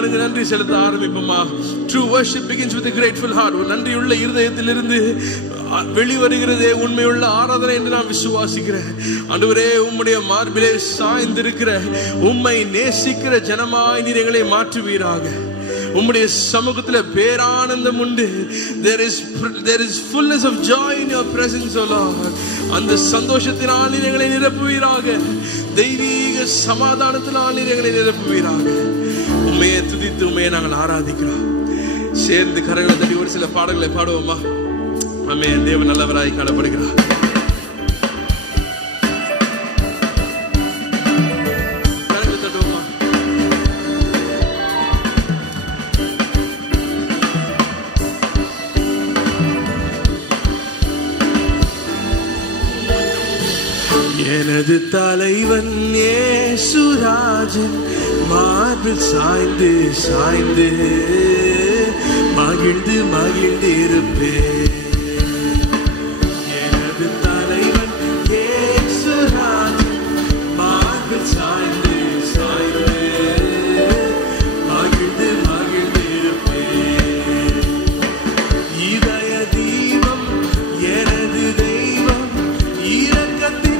அவனுக்கு நன்றி செலுத்த ஆரம்பிப்போமா. True worship begins with a grateful heart. நன்றியுள்ள இருதயத்திலிருந்து வெளிவருகிறதே உண்மையுள்ள ஆராதனை என்று நான் விசுவாசிக்கிறேன். ஆண்டவரே, உம்முடைய மார்பிலே சாய்ந்திருக்கிற உம்மை நேசிக்கிற ஜனமாய் நீர் எங்களை மாற்றுவீராக. உம்முடைய சமூகத்தில் பேரானந்தம் உண்டு. There is fullness of joy in your presence, O Lord. அந்த சந்தோஷத்தினால் நீர் எங்களை நிரப்புவீராக. தெய்வீக சமாதானத்தினால் நீர் எங்களை நிரப்புவீராக. உம்மையை துதித்து உம்மையை நாங்கள் ஆராதிக்கிறோம். சேர்ந்து கரங்களை தட்டி ஒரு சில பாடல்களை பாடுவோமா? ஆமென். தேவன் நல்லவராய் காணப்படுகிறார். எனது தலைவன் இயேசுராஜன் மார்பில் சாய்ந்து சாய்ந்து மகிழ்ந்து மகிழ்ந்து இருப்பேன். எனது தலைவன் இயேசுராஜன் மார்பில் சாய்ந்து சாய்ந்து மகிழ்ந்து மகிழ்ந்து இருப்பேன். இதய தீபம் எனது தெய்வம் இரக்கத்தின்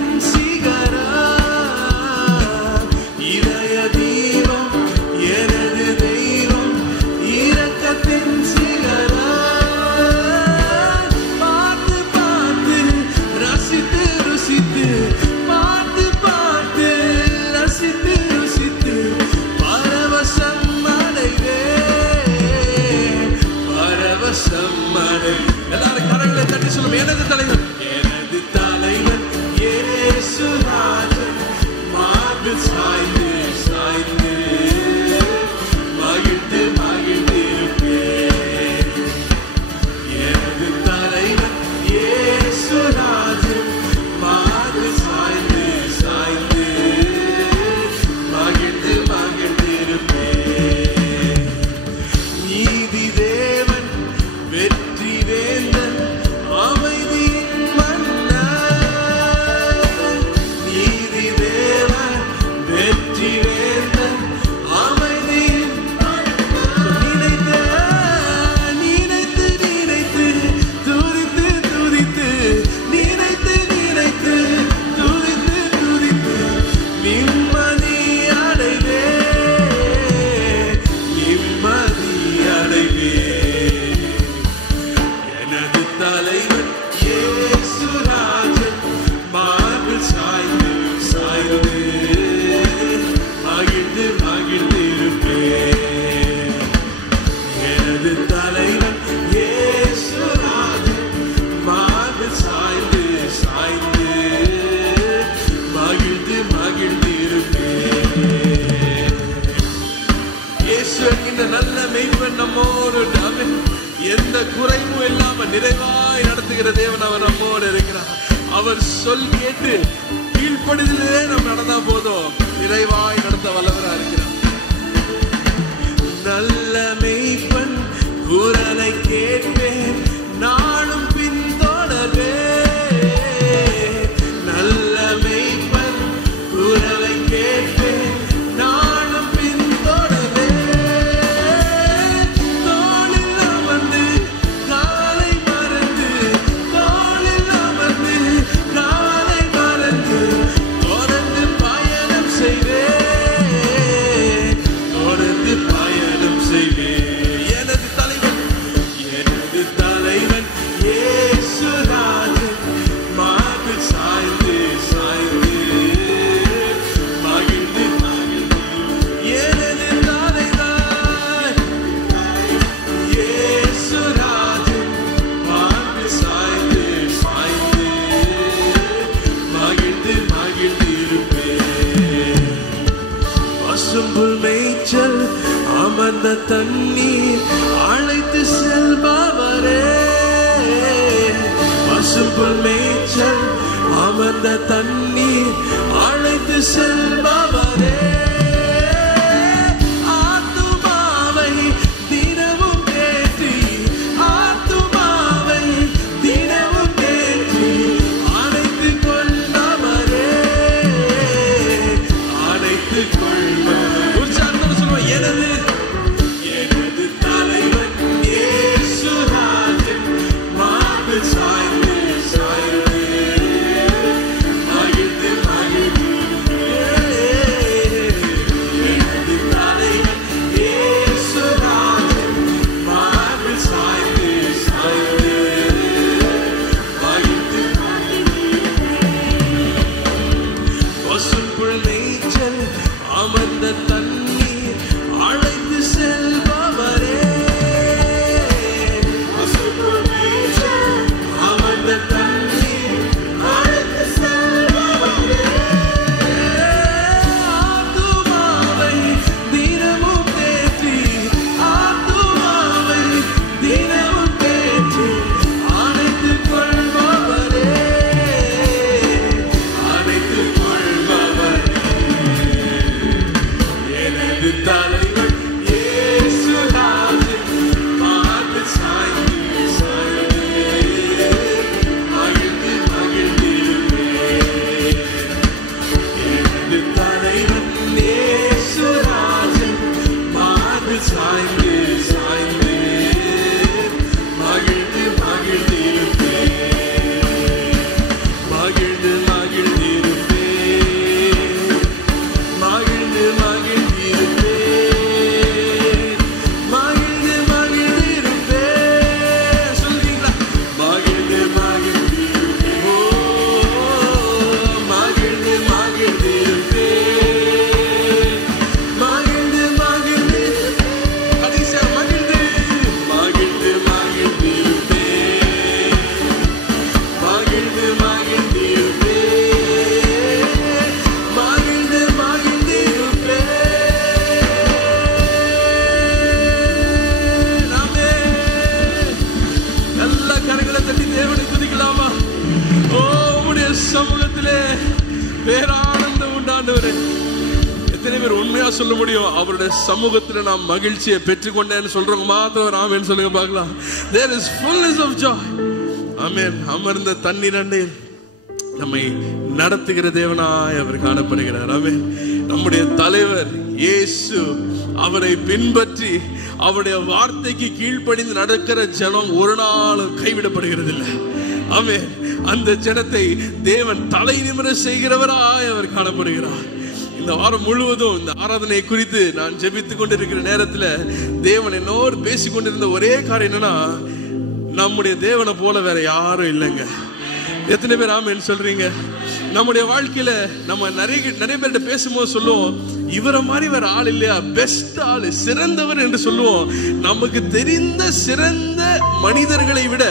எல்லாரும் கரங்களை தட்டி சொல்லும். எனது தலைவன் எனது தலைவன் இயேசுராஜன் மார்பில் சாய்ந்து சாய்ந்து மகிழ்ந்து மகிழ்ந்து இருப்பேன். எனது தலைவன் இயேசுராஜன் மார்பில் சாய்ந்து சாய்ந்து மகிழ்ந்து மகிழ்ந்து இருப்பேன். நீதி தேவன் வெற்றி வேந்தன் அமைதியின் மன்னன். நீதி தேவன் வெற்றி வேந்தன் அமைதியின் நினைத்து நினைத்து நினைத்து துதித்து துதித்து நினைத்து நினைத்து துதித்து துதித்து நிம்மதி அடைவே நிம்மதி அடைவே. எனது தலைவன் இயேசுராஜன் மார்பில் சாய்ந்து சாய்ந்து மகிழ்ந்து மகிழ்ந்து இருப்பேன். எனது தலைவன் இயேசுராஜன் மார்பில் சாய்ந்து சாய்ந்து மகிழ்ந்து மகிழ்ந்து இருப்பேன். இயேசு என்கின்ற நல்ல மெய்ப்பன் நம்மோடு எந்த குறைவும் இல்லாம நிறைவாய் நடத்துகிற தேவன் அவர் நம்மோடு இருக்கிறார். அவர் சொல் கேட்டு கீழ்ப்படிதலே நம்ம நடந்தா போதும், நிறைவாய் நடத்த வல்லவராக இருக்கிறார். நல்ல மெய்ப்பன் குரலை கேட்பேன் நானும் பின்தொடர்வேன். நல்ல மெய்ப்பன் குரலை கேட்பேன் நானும் பின்தொடர்வேன். அமர்ந்த தண்ணீர் அழைத்து செல்பவரே. பசும்புல் மேய்ச்சல் அமர்ந்த தண்ணீர் அழைத்து செல்பவரே. ஆத்துமாவை தினமும் தேற்றி ஆத்துமாவை தினமும் தேற்றி அழைத்து கொண்டவரே அழைத்து கொள்வார். எனது மார்பில் சாய்ந்து சாய்ந்து மகிழ்ந்து மகிழ்ந்து எனது தலைவன் இயேசுராஜன் மார்பில் சாய்ந்து சாய்ந்து மகிழ்ந்து பசுப்புள் மேய்ச்சல் அமர்ந்த தண்ணீர் அழைத்து செல்பவரே அமர்ந்த தண்ணீர் அழைத்து செல்பவரே ஆத்துமாவை தினமும் தேற்றி ஆத்துமாவை தினமும் தேற்றி அணைத்துக் கொள்பவரே அணைத்துக் கொள்பவரே எனது தலைவன் இயேசுராஜன் மார்பில் சாய்ந்து சாய்ந்து மகிழ்ந்து மகிழ்ந்திருப்பேன் எனது தலைவன் இயேசுராஜன் மார்பில் சாய்ந்து சாய்ந்து மகிழ்ந்து மகிழ்ந்திருப்பேன் மகிழ்ந்து மகிழ்ந்திருப்பேன் மகிழ்ந்து மகிழ்ந்திருப்பேன் மகிழ்ந்து மகிழ்ந்திருப்பேன் சொல்றீங்களா மகிழ்ந்து மகிழ்ந்திருப்பேன் ஓ மகிழ்ந்து மகிழ்ந்திருப்பேன் மகிழ்ந்து மகிழ்ந்திருப்பேன் கடைசியா மகிழ்ந்து மகிழ்ந்து மகிழ்ந்திருப்பேன் மகிழ்ந்து மகிழ்ந்திருப்பேன் மகிழ்ந்து மகிழ்ந்திருப்பேன் ஆமென். நல்ல கரங்களை தட்டி தேவனை துதிக்கலாமா? ஓ உம்முடைய சமூகத்திலே பேரானந்தம் உண்டாண்டவரே. எத்தனை பேர் உண்மையா சொல்ல முடியும் அவருடைய சமூகத்துல நான் மகிழ்ச்சியை பெற்றுக்கொண்டேன்னு சொல்றவங்க மாத்திரம் ஆமென் சொல்லுங்க பார்க்கலாம். There is fullness of joy. ஆமென். அமர்ந்த தண்ணீர் அண்டையில் நம்மை நடத்துகிற தேவனாய் அவர் காணப்படுகிறார். ஆமென். நம்முடைய தலைவர் இயேசு அவரை பின்பற்றி அவருடைய வார்த்தைக்கு கீழ்ப்படிந்து நடக்கிற ஜனம் ஒரு நாளும் கைவிடப்படுகிறது இல்லை. ஆமென். அந்த ஜனத்தை தேவன் தலை நிமிர செய்கிறவராய் அவர் காணப்படுகிறார். இந்த வாரம் முழுவதும் இந்த ஆராதனை குறித்து நான் ஜெபித்துக் கொண்டிருக்கிற நேரத்துல தேவன் என்னோடு பேசிக் கொண்டிருந்த ஒரே காரியம் என்னன்னா, நம்முடைய தேவனை போல வேற யாரும் இல்லைங்க. எத்தனை பேர் ஆமென் சொல்றீங்க? நம்முடைய வாழ்க்கையில நம்ம நிறைய பேர்கிட்ட பேசும்போது சொல்லுவோம், இவரை மாதிரி வேற ஆள் இல்லையா, பெஸ்ட் ஆளு, சிறந்தவர் என்று சொல்லுவோம். நமக்கு தெரிந்த சிறந்த மனிதர்களை விட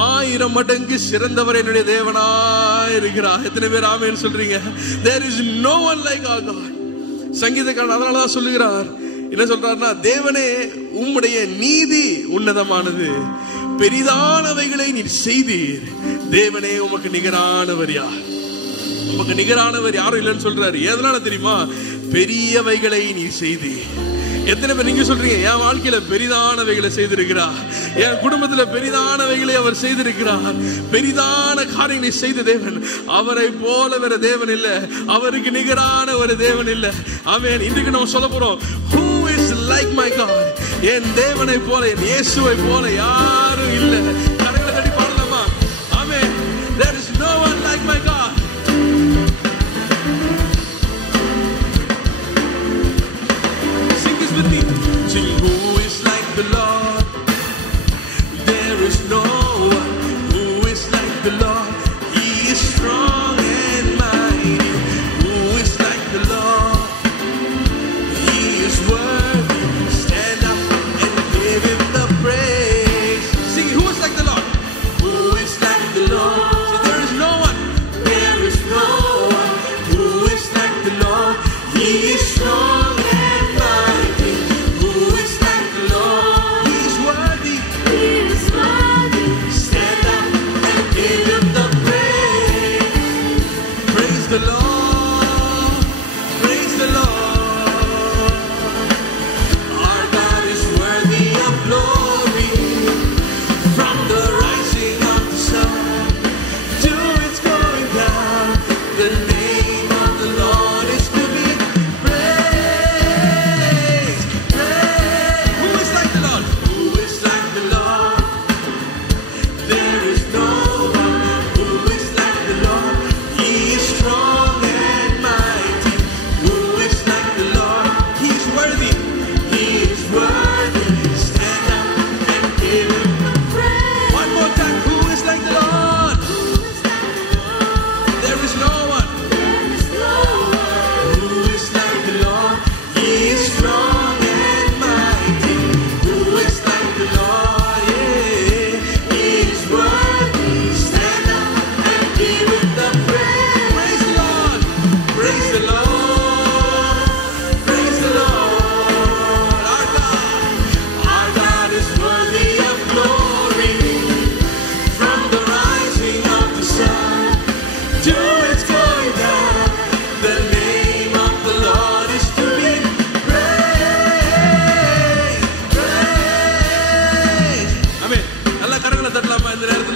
1000 மடங்கு சிறந்தவர் என்னுடைய தேவனாய் இருக்கிறார். எத்தனை பேர் ஆமென் சொல்றீங்க? There is no one like our God. சங்கீதக்காரன் அதனாலதான் சொல்லுகிறார், என்ன சொல்றாருன்னா, தேவனே உம்முடைய நீதி உன்னதமானது, பெரிதானவைகளை நீர் செய்தீர், தேவனே உமக்கு நிகரானவர் யார்? உமக்கு நிகரானவர் யாரும் இல்லைன்னு சொல்றாரு. எதனால தெரியுமா? பெரியவைகளை நீர் செய்தீர். எத்தனை பேர் நீங்க சொல்றீங்க, என் வாழ்க்கையில பெரிதானவைகளை செய்திருக்கிறார், என் குடும்பத்துல பெரிதானவைகளை அவர் செய்திருக்கிறார், பெரிதான காரியங்களை செய்த தேவன். அவரை போல வேற தேவன் இல்ல, அவருக்கு நிகரான ஒரு தேவன் இல்ல. ஆமென். இன்றைக்கு நம்ம சொல்ல போறோம், who is like my God? என் தேவனை போல, என் இயேசுவை போல யாரும் இல்ல. கரங்களை தட்டி பாடலாமா? ஆமென். There is no one like my God. With me, sing, who is like the Lord? There is no one who is like the Lord. He is strong and mighty. Who is like the Lord? He is worthy. Stand up and give him the praise. Sing, who is like the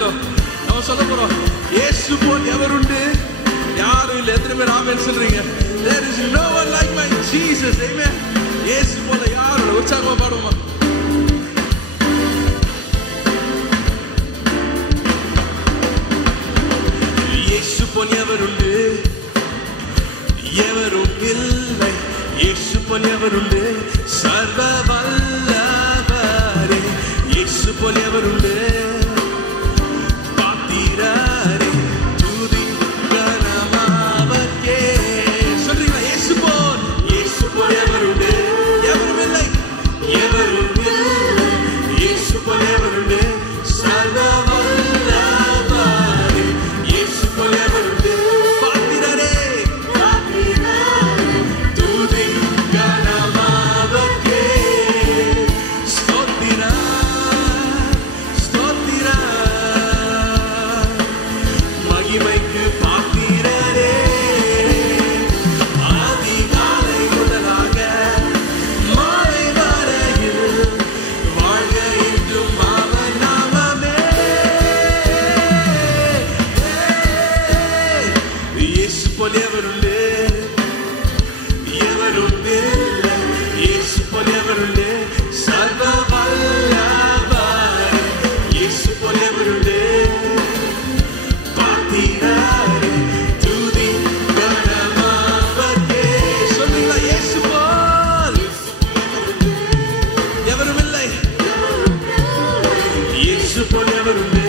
சொல்லும். நம்ம சொல்ல போறோம், இயேசு போல் எவர் உண்டு? யாரும் இல்லை. எத்தனை பேர் ஆமென் சொல்றீங்க? There is no one like my Jesus. Amen. இயேசு போல யாரும் இல்லை. உற்சாகமா பாடுவோமா? இயேசு போல் எவர் உண்டு? எவரும் இல்லை. இயேசு போல் எவர் உண்டு? சர்வ வல்லவரே. இயேசு போல் எவர் உண்டு? பாத்திரரே துதி கனமாவர்க்கே. சொல்றீங்களா? இயேசு போல், இயேசு போல் எவர் உண்டு? எவரும் இல்லை. எவரும் இல்லை. இயேசு போல் எவர் உண்டு? சர்வ வல்லவரே. இயேசு போல் எவர் உண்டு? பாத்திரரே துதி கனமாவர்க்கே. ஸ்தோத்திரா ஸ்தோத்திரா. மகிமைக்கு பாத்திரரே. அதிகாலை முதலாக மாலை வரையில் வாழ்க என்றும் அவர் நாமமே. இயேசு போல் எவர் உண்டு? எவரும் இல்லை. இயேசு போல் எவர் உண்டு? சர்வ வல்லவரே. இயேசு போல் எவர் உண்டு? பாத்திரரே துதி கனமாவர்க்கே. சொல்றீங்களா? இயேசு போல் எவரும் இல்லை. இயேசு போல் எவர் உண்டு?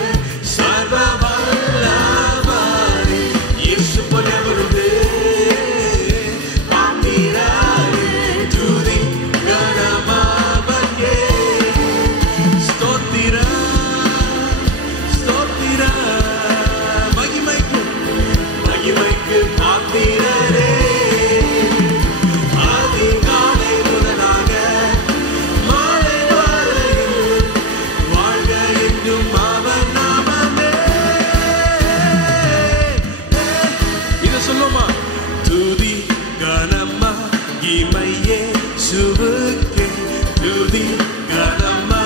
சர்வ வல்லவரே. இயேசு போல் எவர் உண்டு? பாத்திரரே துதி கனமாவர்க்கே. ஸ்தோத்திரா ஸ்தோத்திரா. மகிமைக்கு மகிமைக்கு பாத்திரரே. அதிகாலை முதலாக மாலை வரையில் வாழ்க என்றும் அவர் நாமமே. இதை சொல்லுமா? துதி கனமா இமையே சுவுக்கே. துதி கனமா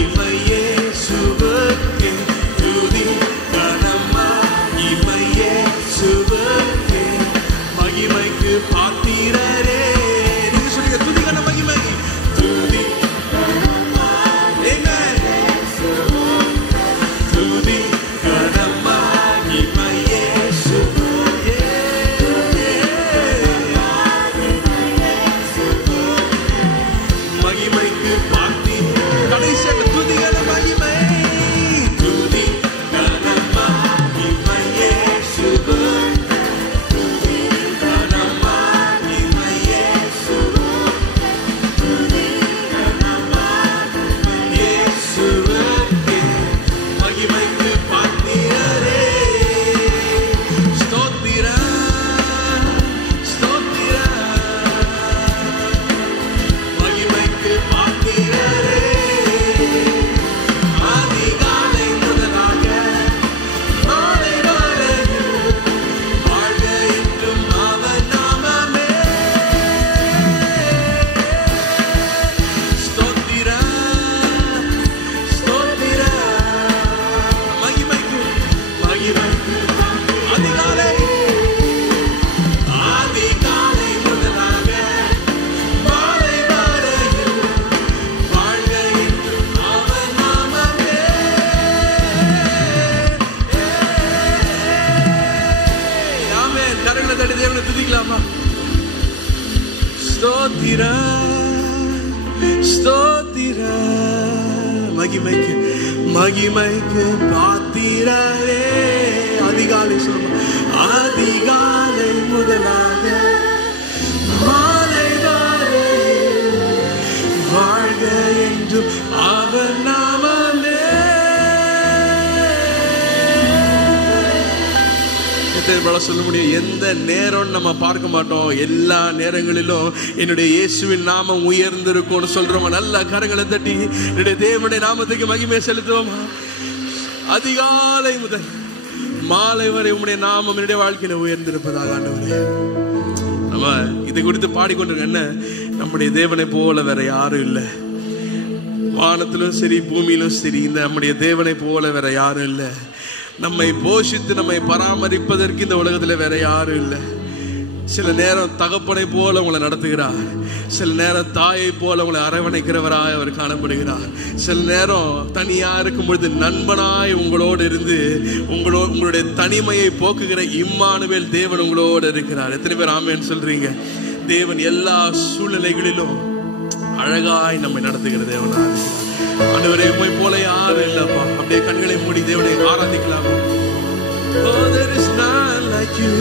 இமையே சுவுக்கே. துதி கனமா இமையே சுவுக்கே. மகிமைக்கு பாத்திரரே. நீங்க சொல்லுங்க, துதி கன மகிமை. துதி Amen. துதி கனமா இமையே சுவுக்கே. மகிமைக்கு பாத்தி கடைசியாக துதி கன மகிமை. துதி கனமா இமையே சுவுக்கே. துதி கனமா இமையே சுவுக்கே. துதி கனமா இமையே சுவுக்கே. மகிமைக்கு பாத்திரரே. ஸ்தோத்திரா ஸ்தோத்திரா. மகிமைக்கு பாத்திரரே. அதிகாலை முதலாக மாலை வரையில் வாழ்க என்றும் அவர் நாமமே. ஸ்தோத்திரா ஸ்தோத்திரா. மகிமைக்கு மகிமைக்கு அதிகாலை அதிகாலை முதலாக மாலை வரையில் வாழ்க என்றும் அவர் நாமமே. ஆமென். கரங்களை தட்டி தேவனை துதிக்கலாமா? ஸ்தோத்திரா ஸ்தோத்திரா. மகிமைக்கு மகிமைக்கு பாத்திரரே. அதிகாலை சொல்லுமா? அதிகாலை முதலாக மாலை வரையில் வாழ்க என்றும் அவர் நாமமே. சொல்ல முடியும். எந்த நேரம் நம்ம பார்க்க மாட்டோம். எல்லா நேரங்களிலும் என்னுடைய இயேசுவின் நாமம் உயர்ந்திருக்கும் சொல்றோம். நல்ல கரங்களை தட்டி என்னுடைய தேவனுடைய நாமத்துக்கு மகிமை செலுத்துவோமா? அதிகாலை முதல் மாலை வரை உம்முடைய நாமம் என்னுடைய வாழ்க்கையில உயர்ந்திருப்பதாக ஆண்டவரே. நம்ம இதை குறித்து பாடிக்கொண்டிருக்க என்ன, நம்முடைய தேவனை போல வேற யாரும் இல்லை. வானத்திலும் சரி பூமியிலும் சரி இந்த நம்முடைய தேவனை போல வேற யாரும் இல்லை. நம்மை போஷித்து நம்மை பராமரிப்பதற்கு இந்த உலகத்துல வேற யாரும் இல்லை. சில நேரம் தகப்பனை போல உங்களை நடத்துகிறார், சில நேரம் தாயை போல உங்களை அரவணைக்கிறவராய் அவர் காணப்படுகிறார். சில நேரம் தனியா இருக்கும் பொழுது நண்பனாய் உங்களோடு இருந்து உங்களுடைய தனிமையை போக்குகிற இம்மானுவேல் தேவன் உங்களோடு இருக்கிறார். எத்தனை பேர் ஆமென் சொல்றீங்க? தேவன் எல்லா சூழ்நிலைகளிலும் அழகாய் நம்மை நடத்துகிற தேவனா இருக்கிறார். ஆண்டவரே, உம்மை போல யாரும் இல்லப்பா. அப்படியே கண்களை மூடி தேவனை ஆராதிக்கலாமா? Oh, there is none like you.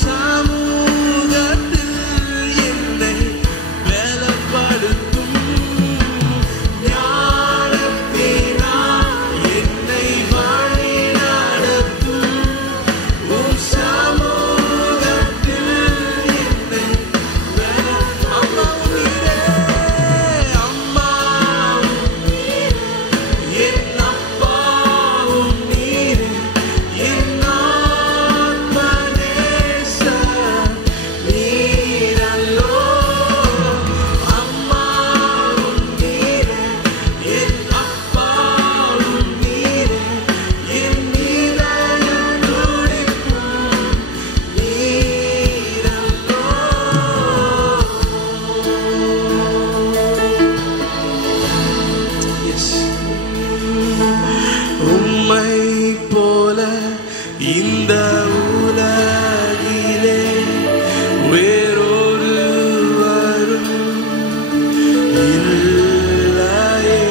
Samu இந்த உலகிலே வேறொருவரும் இல்லையே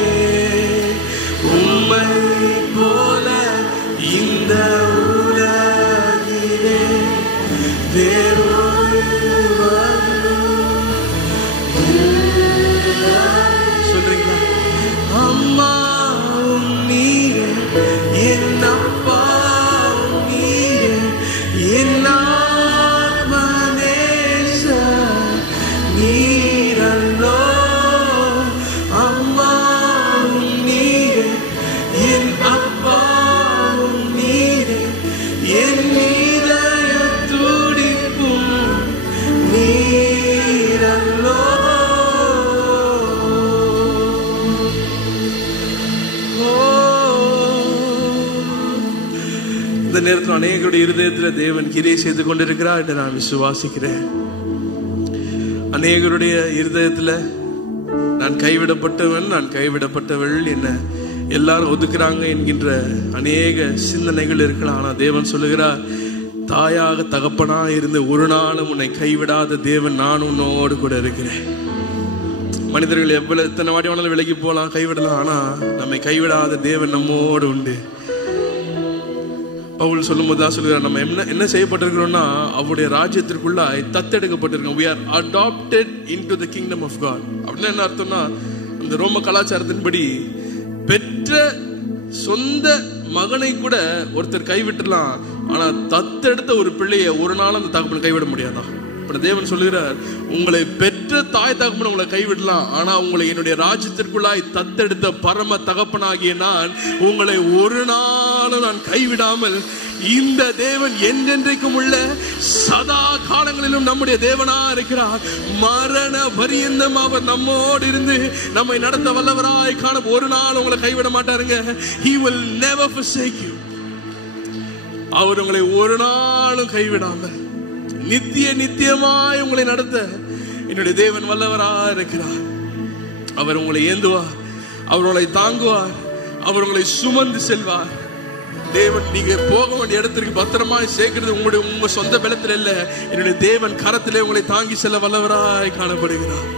உம்மை போல இந்த உலகிலே வேறொருவரும் சொல்றீங்களா? அம்மாவும் நீரே என் அப்பாவும் நீரே என் ஆத்மநேச நீரல்லோ. அம்மாவும் நீரே என் அப்பாவும் நீரே என் இதய துடிப்பும் நீரல்லோ. இந்த நேரத்தில் அநேகருடைய இருதயத்தில் தேவன் கிரியை செய்து கொண்டிருக்கிறார் என்று நான் விசுவாசிக்கிறேன். அநேகருடைய இருதயத்தில் நான் கைவிடப்பட்டவன், நான் கைவிடப்பட்டவள், என்ன எல்லாரும் ஒதுக்குறாங்க என்கின்ற அநேக சிந்தனைகள் இருக்கலாம். ஆனால் தேவன் சொல்லுகிறார், தாயாக தகப்பனா இருந்து ஒரு நாளும் உன்னை கைவிடாத தேவன் நான் உன்னோடு கூட இருக்கிறேன். மனிதர்கள் எவ்வளவு எத்தனை வாட்டி வேணாலும் விலகி போகலாம், கைவிடலாம், ஆனா நம்மை கைவிடாத தேவன் நம்மோடு உண்டு. பவுல் சொல்லும் போது தான் சொல்லுகிறார், நம்ம என்ன செய்யப்பட்டிருக்கிறோம்னா அவருடைய ராஜ்யத்திற்குள்ள தத்தெடுக்கப்பட்டிருக்கோம். we are adopted into the kingdom of God. அப்படின்னா என்ன அர்த்தம்னா, அந்த ரோம கலாச்சாரத்தின்படி பெற்ற சொந்த மகனை கூட ஒருத்தர் கைவிட்டுலாம், ஆனா தத்தெடுத்த ஒரு பிள்ளையை ஒரு நாள் அந்த தகப்பனை கைவிட முடியாதான். தேவன் சொல்லுகிறார், உங்களை பெற்ற தாய் தகப்பன் உங்களை கைவிடலாம், ஆனா உங்களை என்னுடைய ராஜ்யத்திற்குள்ளாய் தத்தெடுத்த பரம தகப்பனாகிய நான் உங்களை ஒரு நாளும் நான் கைவிடாமல், இந்த தேவன் என்றென்றைக்கும் உள்ள சதா காலங்களிலும் நம்முடைய தேவனா இருக்கிறார். மரண பரியந்தம் அவர் நம்மோடு இருந்து நம்மை நடத்த வல்லவராய் காண ஒரு நாள் உங்களை கைவிட மாட்டாருங்க. He will never forsake you. அவர் உங்களை ஒரு நாளும் கைவிடாமல் நித்தியமாய் உங்களை நடத்த என்னுடைய தேவன் வல்லவராய் இருக்கிறார். அவர் உங்களை ஏந்துவார், அவர் உங்களை தாங்குவார், அவர் உங்களை சுமந்து செல்வார். தேவன் நீங்க போக வேண்டிய இடத்திற்கு பத்திரமாய் சேர்க்கிறது உங்க சொந்த பலத்தில் இல்ல, என்னுடைய தேவன் கரத்திலே உங்களை தாங்கி செல்ல வல்லவராய் காணப்படுகிறார்.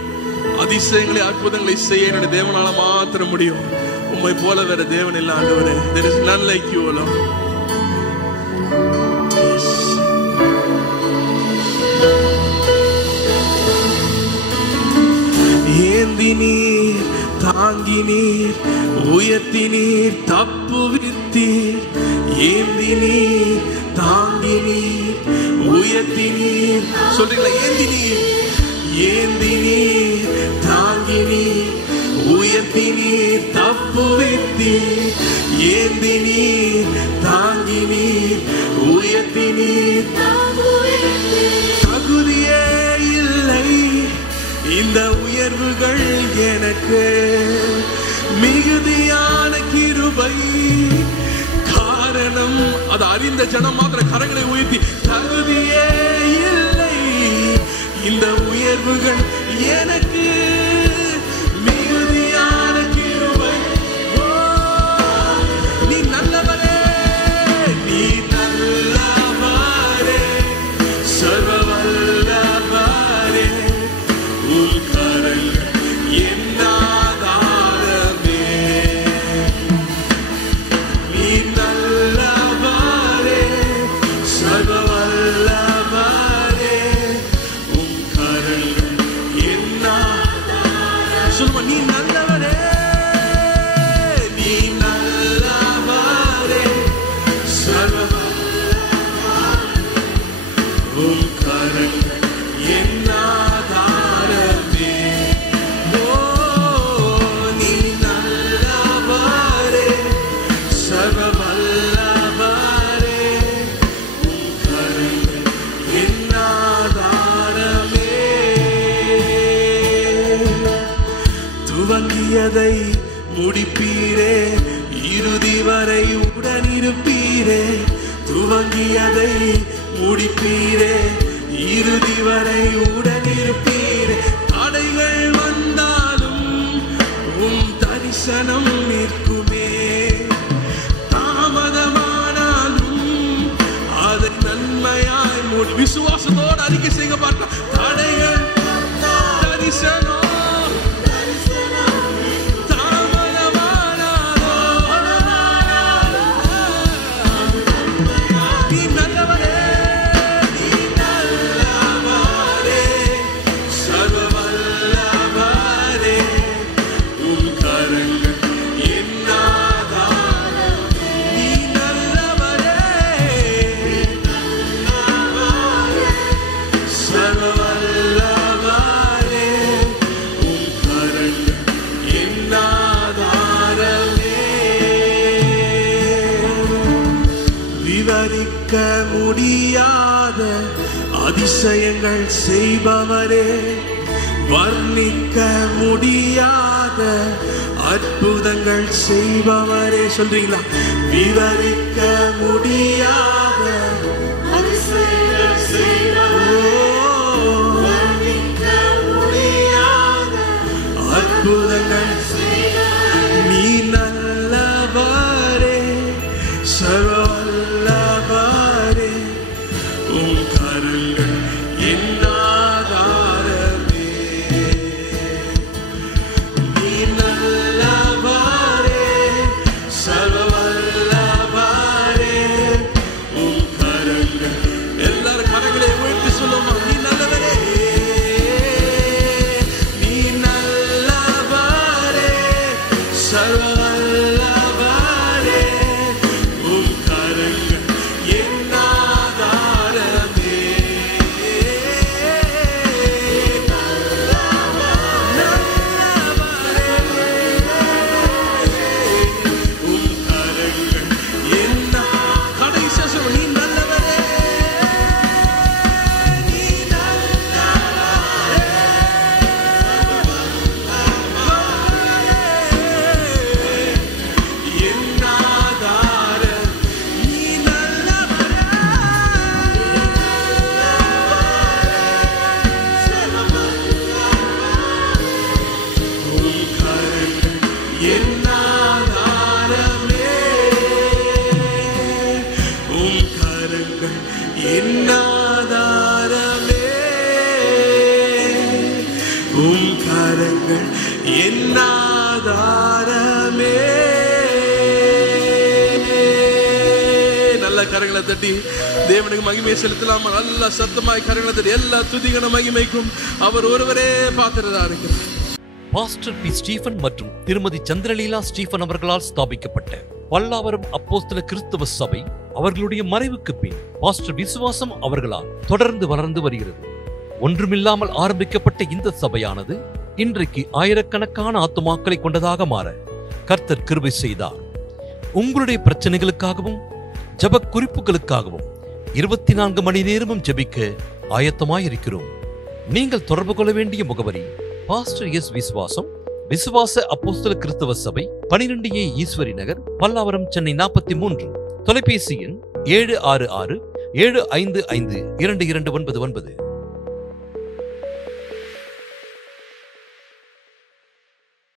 அதிசயங்களை அற்புதங்களை செய்ய என்னுடைய தேவனால மாத்திரம் முடியும். உம்மை போல வேற தேவன் இல்ல ஆண்டவரே. There is none like you, Lord. ஏந்தினீர், தாங்கினீர், உயர்த்தினீர், தப்புவித்தீர். ஏந்தினீர், தாங்கினீர், உயர்த்தினீர். சொல்றீங்களா? ஏந்தினீர், ஏந்தினீர், தாங்கினீர், உயர்த்தினீர், தப்புவித்தீர். ஏந்தினீர், தாங்கினீர், உயர்த்தினீர். தகுதியே இல்லை இந்த உயர்வுகள் எனக்கு, மிகுதியான கிருபை காரணம். அது அறிந்த ஜனம் மாத்திர கரங்களை உயர்த்தி, தகுதியே இல்லை இந்த உயர்வுகள் எனக்கு, மிகுதியான கிருபை. நீ நல்லவரே, நீ நல்லவரே, சர்வவல்லவரே, துவங்கியதை முடிப்பீரே, இறுதி வரை உடனிருப்பீரே. துவங்கியதை முடிப்பீரே, இறுதி வரை உடனிருப்பீரே. தடைகள் வந்தாலும் உம் தரிசனம் நிற்குமே, தாமதமானாலும் விசுவாசத்தோடு அறிக்கை செய்ய பார்க்க தடைகள் தரிசனம் முடியாத அதிசயங்கள் செய்பவரே, வர்ணிக்க முடியாத அற்புதங்கள் செய்பவரே. சொல்றீங்களா? விவரிக்க முடியாத அதிசயங்கள் செய்பவரே, வர்ணிக்க முடியாத அற்புதங்கள் செய்பவரே. நீ நல்லவரே, சர்வவல்லவரே, உம் கரங்கள் என் ஆதாரமே. நீ நல்லவரே, சர்வவல்லவரே, உம் கரங்கள். எல்லாரும் கரங்களை உயர்த்தி சொல்லுமா? நீ நல்லவரே, நீ நல்லவரே, சர்வவல்லவரே, உம் கரங்கள் என் கரங்களை தட்டி தேவனுக்கு மகிமை செலுத்தலாம். நல்ல சத்தமாய் கரங்களை தட்டி எல்லா துதிகன மகிமைக்கும் அவர் ஒருவரே பாத்திரதா இருக்கிறார். Pastor B. ஸ்டீபன் மற்றும் திருமதி சந்திரலீலா ஸ்டீபன் அவர்களால் ஸ்தாபிக்கப்பட்ட பல்லாவரம் அப்போஸ்தல கிறிஸ்தவ சபை அவர்களுடைய மறைவுக்கு பின் பாஸ்டர் விசுவாசம் அவர்களால் தொடர்ந்து வளர்ந்து வருகிறது. ஒன்றுமில்லாமல் ஆரம்பிக்கப்பட்ட இந்த சபையானது இன்றைக்கு ஆயிரக்கணக்கான ஆத்துமாக்களை கொண்டதாக மாற கர்த்தர் கிருபை செய்தார். உங்களுடைய பிரச்சனைகளுக்காகவும் ஜெப குறிப்புகளுக்காகவும் 24 மணி நேரமும் ஜெபிக்க ஆயத்தமாயிருக்கிறோம். நீங்கள் தொடர்பு கொள்ள வேண்டிய முகவரி பாஸ்டர் எஸ். விசுவாசம், விசுவாச அப்போஸ்தல கிறிஸ்தவ சபை, 12A ஈஸ்வரி நகர், பல்லாவரம், சென்னை 43. தொலைபேசி எண் 766-755-2299.